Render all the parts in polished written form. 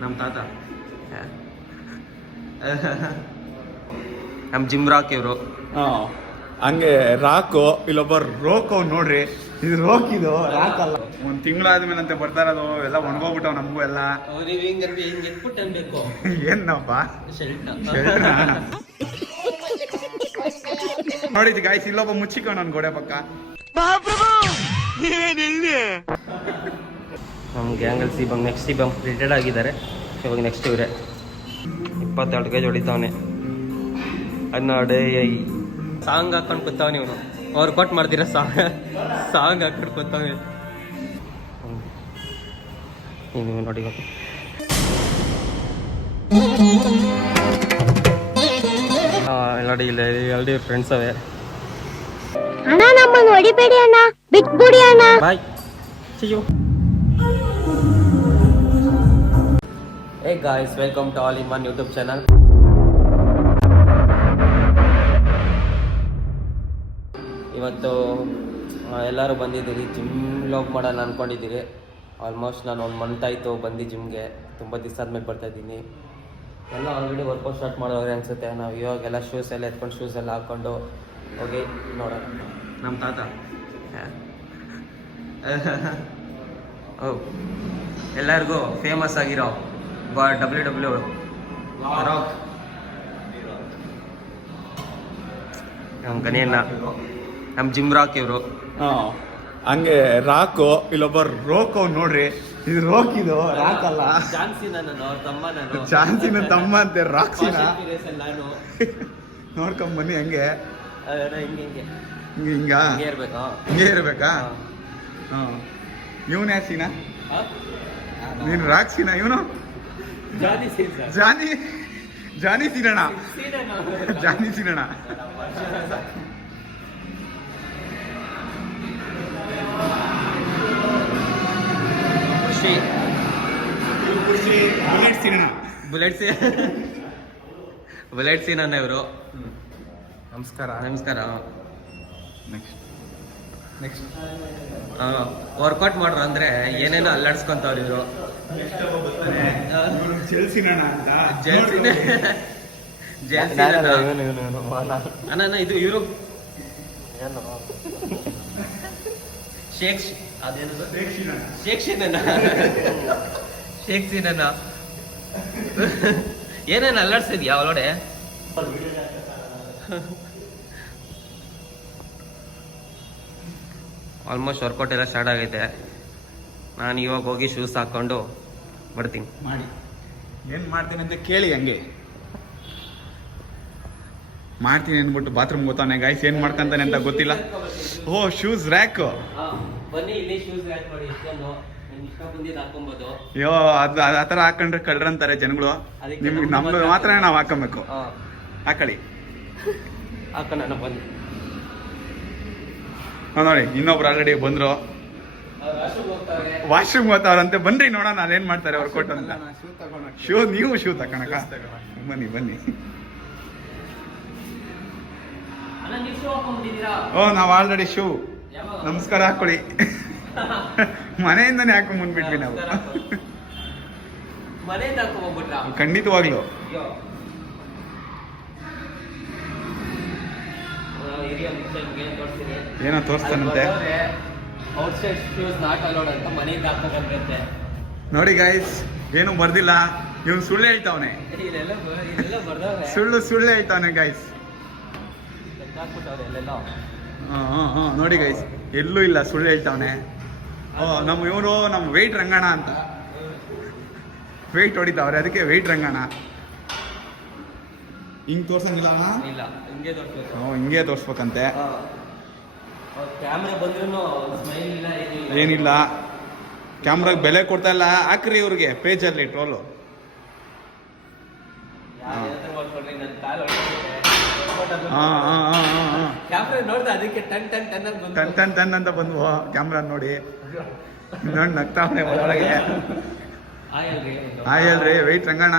ನಮ್ಮ ತಾತ ನಮ್ಮ ಜಿಮ್ ರಾಕ್ ಇವರು. ಹಂಗೆ ರಾಕು ಇಲ್ಲೊಬ್ಬ ರೋಕ್ ನೋಡ್ರಿ, ಇದು ರೋಕ್, ಇದು ರಾಕ್ ಅಲ್ಲ. ಒಂದ್ ತಿಂಗಳಾದ್ಮೇಲೆ ಅಂತ ಬರ್ತಾ ಇರೋದು, ಎಲ್ಲ ಒಣಗೋಗ್ಬಿಟ್ಟವ್ ನಮಗೂ ಎಲ್ಲ. ಏನಪ್ಪ ನೋಡಿದ್ ಗಾಯ್ಸ್, ಇಲ್ಲೊಬ್ಬ ಮುಚ್ಚಿಕೊಂಡು ನನ್ ಗೋಡೆ ಪಕ್ಕ. ನಮ್ಮ ಗ್ಯಾಂಗಲ್ ಸಿಬಮ್ ನೆಕ್ಸ್ಟ್ ಸಿಬಮ್ ರಿಟೈರ್ಡ್ ಆಗಿದ್ದಾರೆ. ಇವಾಗ ನೆಕ್ಸ್ಟ್ ಇವರೇ 22 ಗೇಜ್ ಹೊಡಿತಾವನೆ. ಅದನ್ನ ಸಾಂಗ್ ಹಾಕೊಂಡು ಕೂತಾವನೆ ಇವನು. ಅವ್ರು ಕೊಟ್ಟು ಮಾಡ್ತೀರ ಸಾಂಗ್ ಹಾಕೊಂಡು ಕೂತಾವನೆ. ನೀವು ನೋಡಿ ನೋಡಿ ಇಲ್ಲ ಎರಡು ಫ್ರೆಂಡ್ಸ್ ಅವೇ. ಅಣ್ಣ ನಮ್ಮನ್ನು ಹೊಡಿಬೇಡಿ ಅಣ್ಣ, ಬಿಟ್ಬಿಡಿ ಅಣ್ಣ. ಬಾಯ್ ಸಿಯು. Hey guys, welcome to All in One YouTube channel. ಇವತ್ತು ಎಲ್ಲರೂ ಬಂದಿದ್ದೀರಿ, ಜಿಮ್ ವ್ಲಾಗ್ ಮಾಡೋಣ ಅಂದ್ಕೊಂಡಿದ್ದೀರಿ. ಆಲ್ಮೋಸ್ಟ್ ನಾನು 1 ಮಂತ್ ಆಯಿತು ಬಂದು ಜಿಮ್ಗೆ. ತುಂಬ ದಿವಸ ಆದ್ಮೇಲೆ ಬರ್ತಾಯಿದ್ದೀನಿ. ಎಲ್ಲ ಆಲ್ರೆಡಿ ವರ್ಕೌಟ್ ಸ್ಟಾರ್ಟ್ ಮಾಡೋರೆ ಅನಿಸುತ್ತೆ. ನಾವು ಇವಾಗೆಲ್ಲ ಶೂಸ್ ಎಲ್ಲ ಎತ್ಕೊಂಡು ಶೂಸ್ ಎಲ್ಲ ಹಾಕ್ಕೊಂಡು ಹೋಗಿ ನೋಡೋಣ. ನಮ್ಮ ತಾತ ಎಲ್ಲರಿಗೂ ಫೇಮಸ್ ಆಗಿರೋ WW ರಾಕ್ ನಮ್ಮ ಕನಿಯನ್ನ, ನಮ್ಮ ಜಿಮ್ ರಾಕ್ ಇವರು. ಹಂಗೆ ರಾಕು ಇಲ್ಲೊಬ್ಬ ರೋಕ್ ನೋಡ್ರಿ, ಇದು ರೋಕ್, ಇದು ರಾಕ್ ಅಲ್ಲ. ಚಾನ್ಸಿನ ತಮ್ಮ ಅಂತೆ, ರಾಕ್ಸಿನ. ನೋಡ್ಕೊಂಡ್ ಬನ್ನಿ ಹಂಗೆ ಹಿಂಗ ಹಿಂಗೆ ಇರ್ಬೇಕಾ? ಇವನ್ ಯಾಸಿನ, ನೀನು ರಾಕ್ಸಿನ, ಇವನು ಜಾನಿ ಸಿನಣ್ಣ. ಜಾನಿ ಸಿನಣ್ಣ. ಬುಲೆಟ್ ಸೀನಣ್ಣ ಇವರು. ನಮಸ್ಕಾರ. ನಮಸ್ಕಾರ. ನೆಕ್ಸ್ಟ್ ವರ್ಕೌಟ್ ಮಾಡ್ರು ಅಂದ್ರೆ ಏನೇನೋ ಅಲ್ಲಾಡ್ಸ್ಕೊಂತವ್ರು ಇವರು. ಅಣ್ಣ ಇದು ಇವರು ಶೇಖ್ ಸೀನಣ್ಣ ಏನೇನು ಅಲ್ಲಾಡ್ಸಿದ್ಯಾ ಅವಳೋಡೆ? ಆಲ್ಮೋಸ್ಟ್ ವರ್ಕೌಟ್ ಎಲ್ಲ ಸ್ಟಾರ್ಟ್ ಆಗೈತೆ. ನಾನು ಇವಾಗ ಹೋಗಿ ಶೂಸ್ ಹಾಕ್ಕೊಂಡು ಬರ್ತೀನಿ. ಮಾಡಿ ಏನು ಮಾಡ್ತೀನಿ ಅಂತ ಕೇಳಿ, ಹಂಗೆ ಮಾಡ್ತೀನಿ ಅಂದ್ಬಿಟ್ಟು ಬಾತ್ರೂಮ್ ಗೊತ್ತಾನೆ ಗಾಯ್ಸ್. ಏನು ಮಾಡ್ಕೊಂತಾನೆ ಅಂತ ಗೊತ್ತಿಲ್ಲ. ಓ ಶೂಸ್ ರ್ಯಾಕ್. ಬನ್ನಿ ಇಲ್ಲಿ ಶೂಸ್ ರ್ಯಾಕ್ ಮಾಡಿ ಇಟ್ಕೊಂಡು ಹಾಕೊಂಬೋದು. ಅಯ್ಯೋ ಅದು ಆ ಥರ ಹಾಕೊಂಡ್ರೆ ಕಳ್ರಂತಾರೆ ಜನಗಳು. ನಿಮ್ಗೆ ನಮ್ದು ಮಾತ್ರ ನಾವು ಹಾಕೊಬೇಕು. ಹಾಕೊಳ್ಳಿ, ಹಾಕೋಣ ಬನ್ನಿ. ನೋಡಿ ಇನ್ನೊಬ್ರು ಆಲ್ರೆಡಿ ಬಂದ್ರು, ವಾಶ್ರೂಮ್ ಹೋಗ್ತಾವ್ರಂತೆ. ಬನ್ರಿ ನೋಡೋಣ ಅದೇನ್ ಮಾಡ್ತಾರೆ ವರ್ಕೌಟ್ ಅಂತ. ಶೂ ನೀವು ಶೂ ತಕೊಳಕ ಬನ್ನಿ ಬನ್ನಿ. ಓ ನಾವು ಆಲ್ರೆಡಿ ಶೂ. ನಮಸ್ಕಾರ ಹಾಕೊಳ್ಳಿ. ಮನೆಯಿಂದನೇ ಹಾಕೊಂಡ್ ಬಂದ್ಬಿಟ್ವಿ ನಾವು. ಖಂಡಿತವಾಗ್ಲು ಏನೋ ತೋರಿಸ್ತಾನಂತೆ. ನೋಡಿ ಗಾಯ್ಸ್, ಏನು ಬರ್ದಿಲ್ಲ. ಇವನು ಸುಳ್ಳು ಹೇಳ್ತಾವನೆ, ಸುಳ್ಳು ಹೇಳ್ತಾವನೆ ಗಾಯ್ಸ್. ನೋಡಿ ಗೈಸ್, ಎಲ್ಲೂ ಇಲ್ಲ, ಸುಳ್ಳು ಹೇಳ್ತಾವನೆ. ನಮ್ಮ ಇವರು ನಮ್ಮ ವೆಯ್ಟ್ ರಂಗಣ ಅಂತ ವೆಯ್ಟ್ ಹೊಡಿತಾವ್ರೆ, ಅದಕ್ಕೆ ವೆಯ್ಟ್ ರಂಗಣ. ಹಿಂಗ್ ತೋರ್ಸಂಗಿಲ್ಲ, ಹಿಂಗೆ ತೋರ್ಸ್ಬೇಕಂತೆ. ಏನಿಲ್ಲ, ಕ್ಯಾಮ್ರಾಗ ಬೆಲೆ ಕೊಡ್ತಾ ಇಲ್ಲ. ಹಾಕ್ರಿ ಇವ್ರಿಗೆ ಪೇಜಲ್ಲಿ ಟ್ರೋಲು. ಟನ್ ಅಂತ ಬಂದ್ವು ಕ್ಯಾಮ್ರಾ ನೋಡಿ. ನೋಡಿ ನಗ್ತಾವನೆ ಒಳಗೆ. ಹೇಳ್ರಿ ವೆಯ್ಟ್ ರಂಗಣ್ಣ.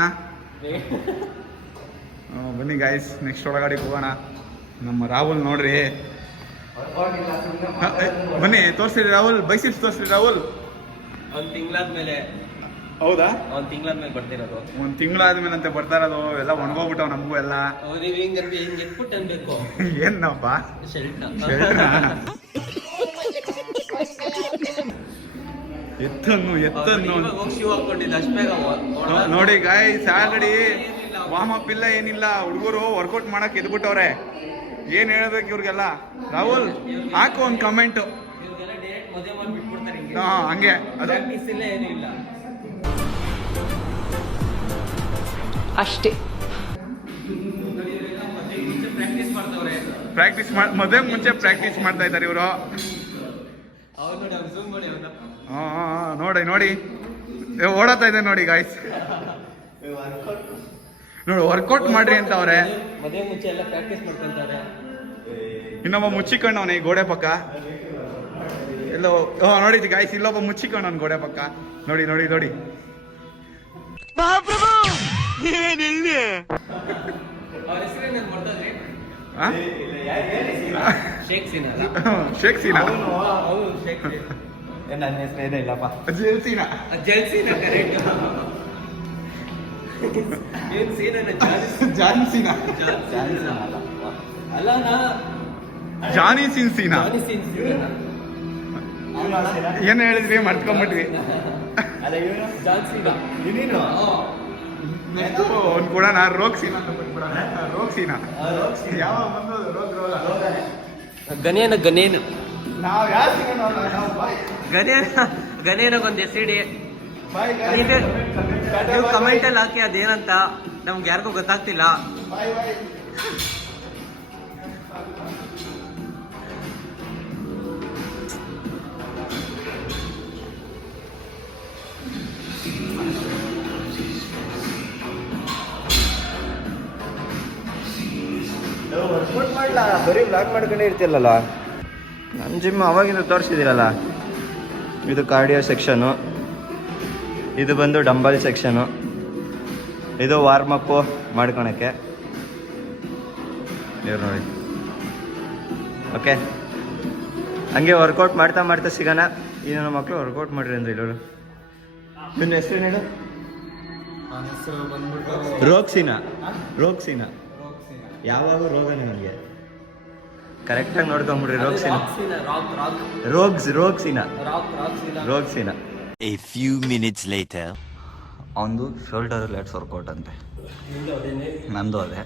ಬನ್ನಿ ಗಾಯ್ಸ್, ನೆಕ್ಸ್ಟ್ ಒಳಗಡೆ ಹೋಗೋಣ. ನಮ್ಮ ರಾಹುಲ್ ನೋಡ್ರಿ, ಬನ್ನಿ ತೋರಿಸ್ರಿ ರಾಹುಲ್, ಬೈಸಿಪ್ಸ್ ತೋರಿಸ್ರಿ ರಾಹುಲ್. ಒಂದು ತಿಂಗಳಾದ್ಮೇಲೆ ಹೌದಾ? ಒಂದು ತಿಂಗಳಾದ್ಮೇಲೆ ಬರ್ತಿರೋದು. ಒಂದು ತಿಂಗಳಾದ್ಮೇಲೆ ಅಂತ ಬರ್ತಾ ಇರೋದು. ಎಲ್ಲ ಒಣಗೋಗ್ಬಿಟ್ಟವ್ ನಮಗೂ ಎಲ್ಲ. ನೀವು ಹಿಂಗೆ ಎತ್ಬಿಟ್ಟು ಅನ್ಬೇಕು. ಏನಪ್ಪ ಶೆಲ್ಟ್ನ ಎತ್ತನ್ನು ಶೂ ಹಾಕೊಂಡಿದ್ದ ಅಷ್ಟು ಬೇಗ ನೋಡಿ ಗಾಯ್ಸ್, ಆಲ್ರೆಡಿ ವಾರ್ಮ್ ಅಪ್ ಇಲ್ಲ ಏನಿಲ್ಲ. ಹುಡುಗರು ವರ್ಕೌಟ್ ಮಾಡಕ್ ಎದ್ಬಿಟ್ಟವ್ರೆ. ಏನ್ ಹೇಳ್ಬೇಕು ಇವ್ರಿಗೆಲ್ಲ? ರಾಹುಲ್ ಹಾಕು ಒಂದು ಕಮೆಂಟು. ಮದುವೆ ಮಾಡಿ ಬಿಟ್ಬಿಡ್ತಾರೆ ಹಾ ಹಂಗೆ ಅದು ಏನೂ ಇಲ್ಲ ಅಷ್ಟೇ. ಪ್ರಾಕ್ಟೀಸ್ ಮದುವೆ ಮುಂಚೆ ಪ್ರಾಕ್ಟೀಸ್ ಮಾಡ್ತಾ ಇದ್ದಾರೆ ಇವರು. ನೋಡಿ ಓಡಾಡ್ತಾ ಇದೆ ನೋಡಿ ಗಾಯ್ಸ್. ನೋಡಿ ವರ್ಕೌಟ್ ಮಾಡ್ರಿ ಅಂತ ಅವ್ರೆ. ಮದುವೆ ಮುಂಚೆ ಎಲ್ಲ ಪ್ರಾಕ್ಟೀಸ್ ಮಾಡ್ಕೊಂತಾರೆ. ಇನ್ನೊಬ್ಬ ಮುಚ್ಚಿಕೊಂಡವನೇ ಈ ಗೋಡೆ ಪಕ್ಕ ಎಲ್ಲೋ. ನೋಡಿ ಗಾಯ್ಸ್, ಇಲ್ಲೊಬ್ಬ ಮುಚ್ಚಿಕೊಂಡವನ್ ಗೋಡೆ ಪಕ್ಕ. ನೋಡಿ ನೋಡಿ ನೋಡಿ ಶೇಖ್ ಸೀನಾ. ನನ್ನ ಹೆಸರು ಏನೇ ಇಲ್ಲಪ್ಪ. ಜೆಲ್ಸೀನಾ ಕರೆಕ್ಟ್. ಏನ್ ಸೀನಾ? ಜಾನ್ಸೀನಾ ಅಲ್ಲ ಜಾನಿ ಸಿನ್ಸೀನಾ. ಏನ್ ಹೇಳಿದ್ರಿ? ಮರ್ತ್ಕೊಂಡ್ಬಿಟ್ವಿ. ಅವ್ನು ಕೂಡ ರೋಗ್ಸೀನಾ ಅಂತ ಬಿಟ್ಬಿಡೋಣ. ರೋಗ್ಸೀನಾ ಯಾವ ಗನೇನ ನಾವ್ ಯಾವ ಗನೇನಗೊಂದು ಎಸಿಡಿ. ನೀವು ಕಮೆಂಟ್ ಅಲ್ಲಿ ಹಾಕಿ ಅದೇನಂತ. ನಮ್ಗೆ ಯಾರಿಗೂ ಗೊತ್ತಾಗ್ತಿಲ್ಲ. ವರ್ಕೌಟ್ ಮಾಡಲ್ಲ, ಬರೀ ಬ್ಲಾಗ್ ಮಾಡ್ಕೊಂಡೇ ಇರ್ತಿಲ್ಲಲ್ಲ. ನನ್ನ ಜಿಮ್ ಅವಾಗಿಂದ ತೋರಿಸಿದಿರಲ್ಲ. ಇದು ಕಾರ್ಡಿಯೋ ಸೆಕ್ಷನು, ಇದು ಬಂದು ಡಂಬಲ್ ಸೆಕ್ಷನು, ಇದು ವಾರ್ಮಪ್ಪು ಮಾಡ್ಕೊಳಕ್ಕೆ. ಇವ್ರು ನೋಡಿ. ಓಕೆ, ಹಂಗೆ ವರ್ಕೌಟ್ ಮಾಡ್ತಾ ಮಾಡ್ತಾ ಸಿಗೋಣ. ಈ ನನ್ನ ಮಕ್ಕಳು ವರ್ಕೌಟ್ ಮಾಡ್ರಿ ಅಂದ್ರೆ ಇಲ್ಲೋರು. ನಿನ್ನ ಹೆಸರು ಹೇಳು? ರೋಗ್ಸೀನಾ. ಯಾವಾಗ ರೋಗನೇ ನನಗೆ ಕರೆಕ್ಟಾಗಿ ನೋಡ್ಕೊಂಬಿಡ್ರಿ. ರೋಗ್ಸೀನಾ. A few minutes later. ಅವನದು ಶೋಲ್ಡರ್ ಲೆಟ್ಸ್ ವರ್ಕೌಟ್ ಅಂತೆ, ನಂದು ಅದೇ.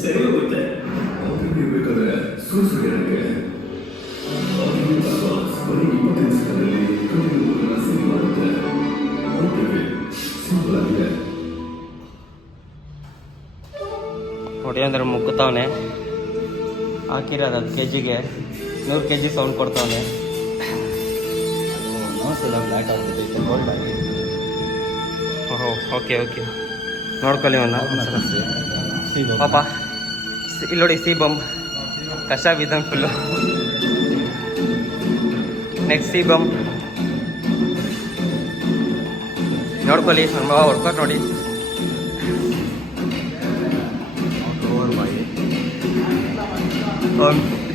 ಸರಿ ಹೋಗುತ್ತೆ. ಬೇಕಾದ್ರೆ ಸೂಸು ಹೇಳಕ್ಕೆ ಹೊಡಿ ಅಂದ್ರೆ ಮುಕ್ಕುತ್ತವನೆ. ಹಾಕಿರೋದು 10 kg 100 kg ಸೌಂಡ್ ಕೊಡ್ತಾವನೆ. ಬ್ಲ್ಯಾಕ್ ಆಗ್ಬಿಟ್ಟೈತೆ ಗೋಲ್ಡ್ ಆಗಿ. ಓಕೆ ನೋಡ್ಕೊಳ್ಳಿ ಒಂದು ಪಾಪ. ಇಲ್ಲಿ ನೋಡಿ, ಸಿ ಬಂಬ್ ಕಷ್ಟ ಬಿದ್ದಂಗೆ ಫುಲ್ಲು. ನೆಕ್ಸ್ಟ್ ಸಿ ಬಂಬ್ ನೋಡ್ಕೊಳ್ಳಿ. ನಮ್ಮ ವರ್ಕೌಟ್ ನೋಡಿ.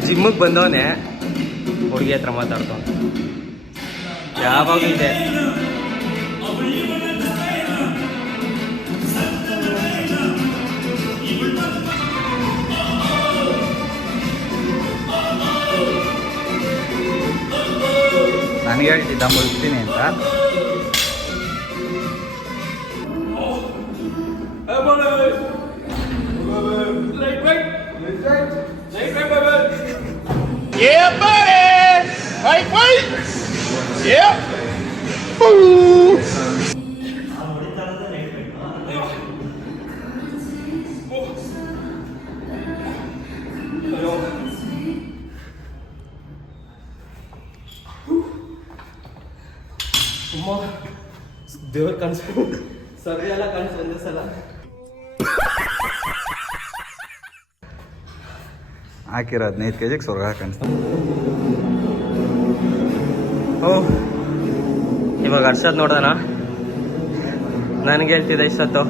ಜಿಮ್ಮಿಗೆ ಬಂದವನೇ ಹುಡುಗಿ ಹತ್ರ ಮಾತಾಡ್ತಾನೆ. ಯಾವಾಗಲೂ ಇದೆ. ನನಗೆ ಹೇಳ್ತಿದ್ದ ಮುಗಿಸ್ತೀನಿ ಅಂತ. ದೇವ್ರ ಕನ್ಸು ಸರಿ ಎಲ್ಲ ಕನ್ಸು ಒಂದೇ ಸಲ. ಹಾಕಿರೋ 15 kg ಸ್ವರ್ಗ ಕಾಣಿಸ್ತು. ಓ ಇವಾಗ ಹರ್ಷದ್ ನೋಡ್ದಾನ ನನಗೆ ಹೇಳ್ತಿದ್ದೆ ಇಷ್ಟೊತ್ತು.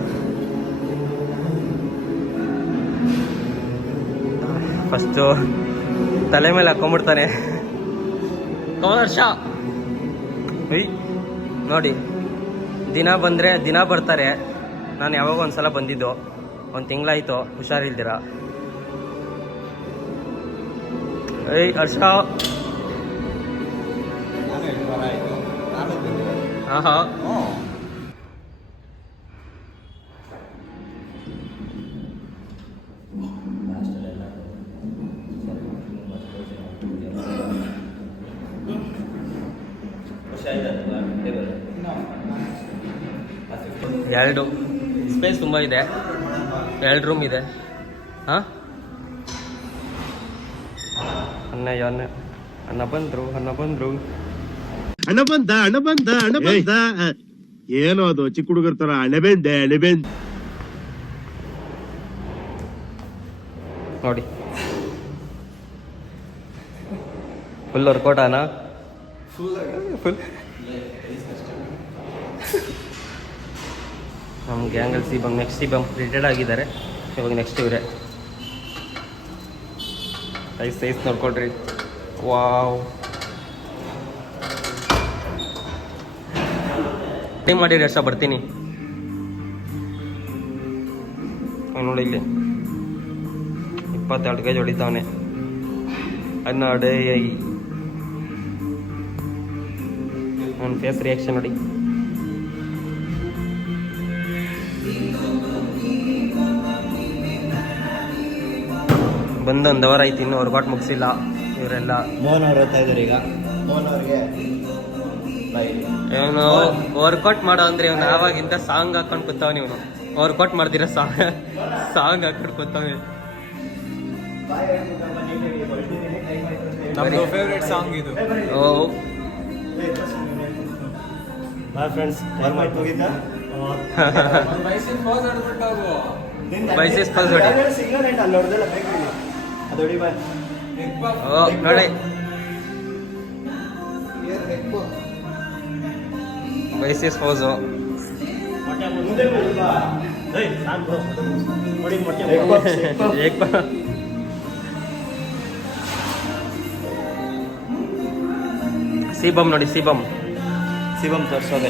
ಫಸ್ಟು ತಲೆ ಮೇಲೆ ಹಾಕೊಂಡ್ಬಿಡ್ತಾನೆ. ಹರ್ಷ ನೋಡಿ, ದಿನ ಬಂದರೆ ದಿನ ಬರ್ತಾರೆ. ನಾನು ಯಾವಾಗ ಒಂದ್ಸಲ ಬಂದಿದ್ದು, 1 ತಿಂಗಳಾಯಿತು ಹುಷಾರಿಲ್ದಿರ. ಹರ್ಷ ಆಹಾ ಎರಡು ಸ್ಪೇಸ್ ತುಂಬ ಇದೆ, 2 ರೂಮ್ ಇದೆ. ಹಾಂ ಅಣ್ಣ ಬಂದರು ಏನೋ ಅದು ಚಿಕ್ಕ ಹುಡುಗರ ತರ ಅಣೆಬೆಂದೆ ನೋಡಿ. ಫುಲ್ ವರ್ಕೌಟಾನ ಫುಲ್. ನಮ್ಮ ಗ್ಯಾಂಗಲ್ ಸಿಬಮ್ ರಿಟೈರ್ಡ್ ಆಗಿದ್ದಾರೆ. ಇವಾಗ ನೆಕ್ಸ್ಟ್ ಇವರೇ. ಸೈಜ್ ನೋಡ್ಕೊಳ್ರಿ. ವಾವ್, ಟೈಮ್ ಮಾಡಿರಿ ಅಷ್ಟ ಬರ್ತೀನಿ. ನೋಡಿ ಇಲ್ಲಿ 22 kg ಹೊಡಿತಾವನೆ. ಅದನ್ನ ನನ್ನ ಫೇಸ್ ರಿಯಾಕ್ಷನ್ ನೋಡಿ. ಬಂದೊಂದು ಅವರ್ ಆಯ್ತು, ಇನ್ನೂ ವರ್ಕೌಟ್ ಮುಗಿಸಿಲ್ಲ ಇವರೆಲ್ಲ. ಮೋಹನ್ ಅವ್ರು ಓದ್ತಾ ಇದ್ದಾರೆ ಈಗ. ಮೋಹನ್ ಅವ್ರಿಗೆ ಇವನು ವರ್ಕೌಟ್ ಮಾಡೋ ಅಂದ್ರೆ ಇವನು ಆವಾಗಿಂದ ಸಾಂಗ್ ಹಾಕೊಂಡು ಕೂತಾವನಿ. ಇವನು ವರ್ಕೌಟ್ ಮಾಡ್ದಿರ ಸಾಂಗ್ ಹಾಕೊಂಡು ಕೂತಾವನಿ. ನಮ್ದು ಫೇವ್ರೇಟ್ ಸಾಂಗ್ ಇದು. ಓ ಫ್ರೆಂಡ್ಸ್ ಹೋಗಿದ್ದ ಬೈಸಿಸ್ ಪಲ್ಸ್ ಹೊಡಿ. ಓ ನೋಡಿ, ಬೈಸಿಸ್ ಪೋಸು. ಸಿಬಮ್ ನೋಡಿ, ಸಿಬಮ್ ತೋರಿಸೋದು.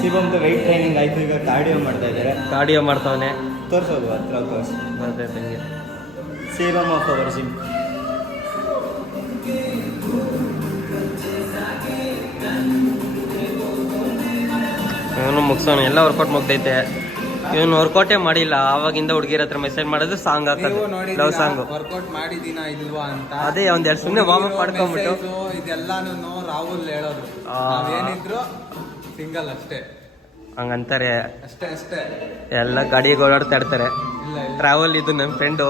ಸಿಬಮ್ ವೆಯ್ಟ್ ಟ್ರೈನಿಂಗ್ ಆಯ್ತು, ಈಗ ಕಾರ್ಡಿಯೋ ಮಾಡ್ತಾ ಇದ್ದಾರೆ. ಕಾರ್ಡಿಯೋ ಮಾಡ್ತಾವನೆ. ತೋರಿಸೋದು ಹತ್ರ ತೋರಿಸಿ. ಸಿಬಮ್ ಆಫ್ ಅವರ್ ಜಿಮ್. ಇವನು ಮುಗಿಸೋನು, ಎಲ್ಲ ವರ್ಕೌಟ್ ಮುಗ್ದೈತೆ. ಇವನು ವರ್ಕೌಟೇ ಮಾಡಿಲ್ಲ. ಆವಾಗಿಂದ ಹುಡುಗಿರ ಹತ್ರ ಮೆಸೇಜ್ ಮಾಡೋದು, ಸಾಂಗ್ ಹಾಕೋದು, ಲವ್ ಸಾಂಗ್. ವರ್ಕೌಟ್ ಮಾಡಿದೀನ ಇಲ್ವಾ ಅಂತ ಅದೇ ಒಂದೆರಡು ಸುಮ್ಮನೆ ವಾರ್ಮ್ ಅಪ್ ಮಾಡ್ಕೊಂಡ್ಬಿಟ್ಟು ಇದೆಲ್ಲಾನು ರಾಹುಲ್ ಹೇಳೋದು. ಏನಿದ್ರು ಸಿಂಗಲ್ ಅಷ್ಟೇ ಹಂಗಂತಾರೆ. ಅಷ್ಟೇ ಎಲ್ಲ ಗಾಡಿಗೆ ಓಡಾಡ್ತಾ ಇರ್ತಾರೆ. ಟ್ರಾವೆಲ್ ಇದು ನನ್ನ ಫ್ರೆಂಡು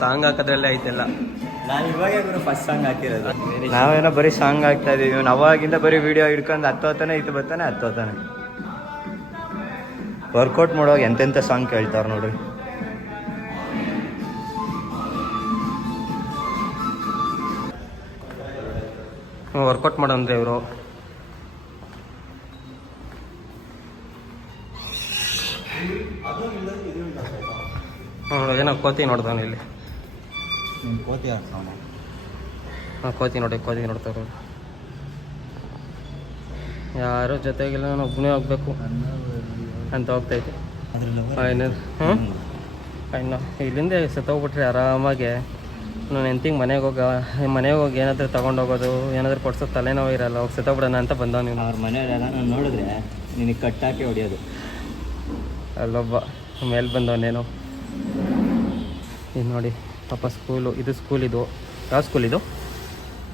ಸಾಂಗ್ ಹಾಕೋದ್ರಲ್ಲೇ ಐತೆಲ್ಲ. ನಾನು ಇವಾಗ ಫಸ್ಟ್ ಸಾಂಗ್ ಹಾಕಿರೋದು. ನಾವೇನೋ ಬರೀ ಸಾಂಗ್ ಹಾಕ್ತಾ ಇದೀವಿ. ಇವ್ನು ಅವಾಗಿಂದ ಬರೀ ವಿಡಿಯೋ ಹಿಡ್ಕೊಂಡು ಹತ್ತೋತಾನೆ ಬರ್ತಾನೆ. ವರ್ಕೌಟ್ ಮಾಡುವಾಗ ಎಂತೆಂಥ ಸಾಂಗ್ ಕೇಳ್ತಾರೆ ನೋಡ್ರಿ. ವರ್ಕೌಟ್ ಮಾಡಂದ್ರೆ ಇವರು ಏನೋ ಕೋತಿ ನೋಡ್ತಾನೆ ಇಲ್ಲಿ. ಕೋತಿ ನೋಡ್ತಾರೆ. ಯಾರೋ ಜೊತೆಗಿಲ್ಲ, ನಾನು ಒಬ್ಬನೇ ಹೋಗ್ಬೇಕು ಅಂತ ಹೋಗ್ತೈತೆ. ಇನ್ನು ಇಲ್ಲಿಂದ ಸತ್ತೋಗ್ಬಿಟ್ರೆ ಆರಾಮಾಗಿ ನಾನು ಹೆಂಡ್ತಿಗೆ ಮನೆಗೆ ಹೋಗಿ ಏನಾದರೂ ತೊಗೊಂಡೋಗೋದು, ಏನಾದರೂ ಕೊಡ್ಸೋದು ತಲೆನೋವು ಇರಲ್ಲ. ಹೋಗಿ ಸತ್ತೋಗ್ಬಿಡೋಣ ಅಂತ ಬಂದವ. ನೀವು ಅವ್ರ ಮನೆಯವರೆಲ್ಲ ನಾನು ನೋಡಿದ್ರೆ ನಿನಗೆ ಕಟ್ಟಾಕಿ ಹೊಡಿಯೋದು. ಅಲ್ಲೊಬ್ಬ ಮೇಲೆ ಬಂದವನೇನೋ. ಇದು ನೋಡಿ ಪಾಪ ಸ್ಕೂಲು. ಇದು ಸ್ಕೂಲ್. ಇದು ಯಾವ ಸ್ಕೂಲ್ ಇದು?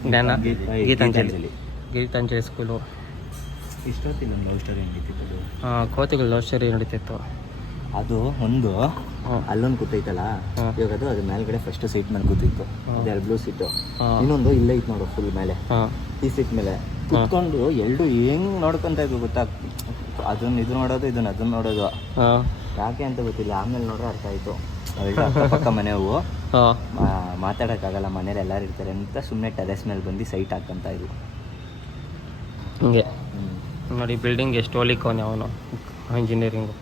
ಜ್ಞಾನ ಗೀತಾಂಜಲಿ ಸ್ಕೂಲು. ಇಷ್ಟೊತ್ತಿಲ್ಲ ಲವ್ ಸ್ಟೋರಿ ನಡೀತಿತ್ತು. ಕೋತಿಗಳು ಲವ್ ಸ್ಟೋರಿ ನಡೀತಿತ್ತು. ಅದು ಒಂದು ಅಲ್ಲೊಂದು ಕೂತೈತಲ್ಲ, ಇವಾಗ ಅದು ಮೇಲ್ಗಡೆ ಫಸ್ಟ್ ಸೀಟ್ ಮೇಲೆ ಕೂತಿತ್ತು. ಅದು ಬ್ಲೂ ಸೀಟು. ಇನ್ನೊಂದು ಇಲ್ಲೇ ಇತ್ತು ನೋಡು, ಫುಲ್ ಮೇಲೆ. ಈ ಸೀಟ್ ಮೇಲೆ ಕುತ್ಕೊಂಡು ಎರಡು ಹೆಂಗ್ ನೋಡ್ಕೊಂತ ಇದ್ವು ಗೊತ್ತಾ? ಅದನ್ನ ಇದು ನೋಡೋದು, ಅದನ್ನ ನೋಡೋದು. ಯಾಕೆ ಅಂತ ಗೊತ್ತಿಲ್ಲ, ಆಮೇಲೆ ನೋಡ್ರೆ ಅರ್ಥ ಆಯಿತು. ಅವೆಲ್ಲ ಅಕ್ಕಪಕ್ಕ ಮನೆವು, ಹಾಂ ಮಾತಾಡೋಕ್ಕಾಗಲ್ಲ, ಮನೇಲಿ ಎಲ್ಲರೂ ಇರ್ತಾರೆ ಅಂತ ಸುಮ್ಮನೆ ಟೆರೆಸ್ ಮೇಲೆ ಬಂದು ಸೈಟ್ ಹಾಕ್ಕಂತ ಇದ್ರು. ಹಿಂಗೆ ನೋಡಿ ಬಿಲ್ಡಿಂಗ್ ಎಷ್ಟು ಹೋಲಿಕ್ಕವನೆ ಅವನು ಇಂಜಿನಿಯರಿಂಗು.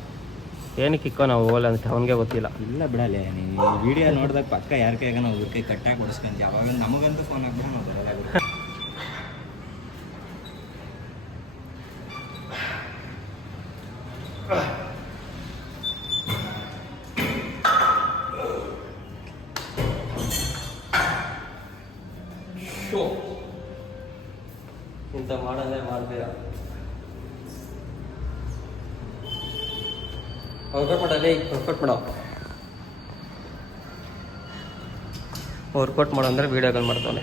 ಏನಕ್ಕೆ ಇಕ್ಕೋ ನಾವು ಹೋಗಲ್ಲ ಅಂತ ಅವನಿಗೆ ಗೊತ್ತಿಲ್ಲ. ಇಲ್ಲ ಬಿಡಲ್ಲ, ನೀನು ವಿಡಿಯೋ ನೋಡಿದಾಗ ಪಕ್ಕ ಯಾರ ಕೈಯಾಗ ನಾವು ಅವ್ರ ಕೈ ಕಟ್ಟಾಗಿ ಕೊಡಿಸ್ಕೊಂತೀವಿ. ಅವಾಗ ನಮಗಂತೂ ಫೋನ್ ಹಾಕ್ಬಿಟ್ಟು ನಾವು ಬರೋದಾಗುತ್ತೆ. ಇಂಥ ಮಾಡೋದೇ ಮಾಡ್ತೀರಾ. ವರ್ಕೌಟ್ ಮಾಡಲಿ, ವರ್ಕೌಟ್ ಮಾಡೋ. ವರ್ಕೌಟ್ ಮಾಡೋ ಅಂದರೆ ವೀಡಿಯೋಗಳು ಮಾಡ್ತಾನೆ.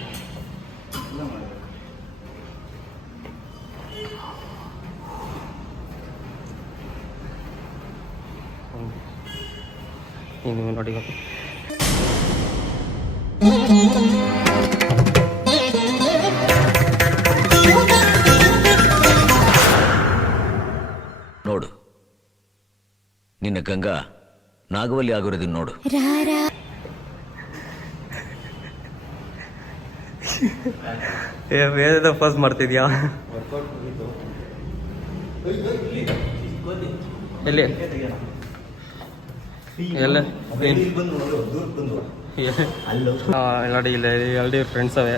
ನೀವು ನೋಡಿ ನೋಡು, ನಿನ್ನ ಗಂಗಾ ನಾಗವಲ್ಲಿ ಆಗಿರೋದನ್ನ ನೋಡು. ಬೇರೆ ಫಸ್ಟ್ ಮಾಡ್ತಿದ್ಯಾ? ಎಲ್ಲಿ ಎಲ್ಲ ನೋಡಿ ಇಲ್ಲ ಎರಡು ಫ್ರೆಂಡ್ಸ್ ಅವೇ.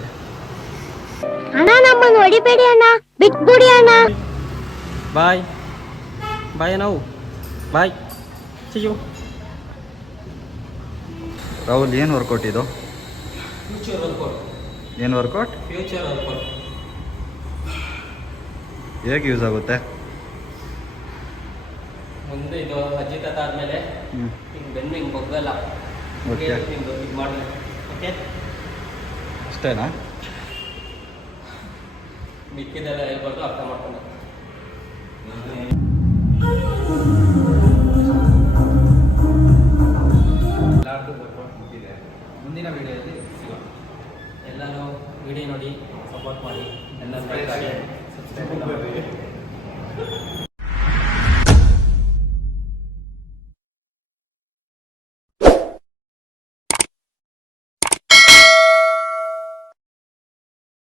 ಅಣ್ಣ ನಮ್ಮನ್ನು ಹೊಡಿಬೇಡಿ ಅಣ್ಣ, ಬಿಟ್ಬಿಡಿ ಅಣ್ಣ. ಬಾಯ್ ಬಾಯ್ ನಾವು ಬಾಯ್ ಸಿಯು. ರಾಹುಲ್, ಏನು ವರ್ಕೌಟ್ ಇದು? Future workout. ಏನು ವರ್ಕೌಟ್? Future workout. ಹೇಗೆ ಯೂಸ್ ಆಗುತ್ತೆ? ಮುಂದೆ ಇದು ಅಜ್ಜಿ ತಾತ ಆದಮೇಲೆ ಹಿಂಗೆ ಬೆನ್ನು ಹಿಂಗೆ ಬಗ್ಗಲ್ಲ. ಓಕೆ, ಇದು ಮಾಡಿ. ಓಕೆ, ಅಷ್ಟೇನಾ? ಮಿಕ್ಕಿದೆಲ್ಲ ಹೇಳ್ಬಾರ್ದು, ಅರ್ಥ ಮಾಡ್ಕೊಂಡು. ಮುಂದಿನ ವಿಡಿಯೋದಲ್ಲಿ ಎಲ್ಲರೂ ವಿಡಿಯೋ ನೋಡಿ ಸಪೋರ್ಟ್ ಮಾಡಿ. ಎಲ್ಲ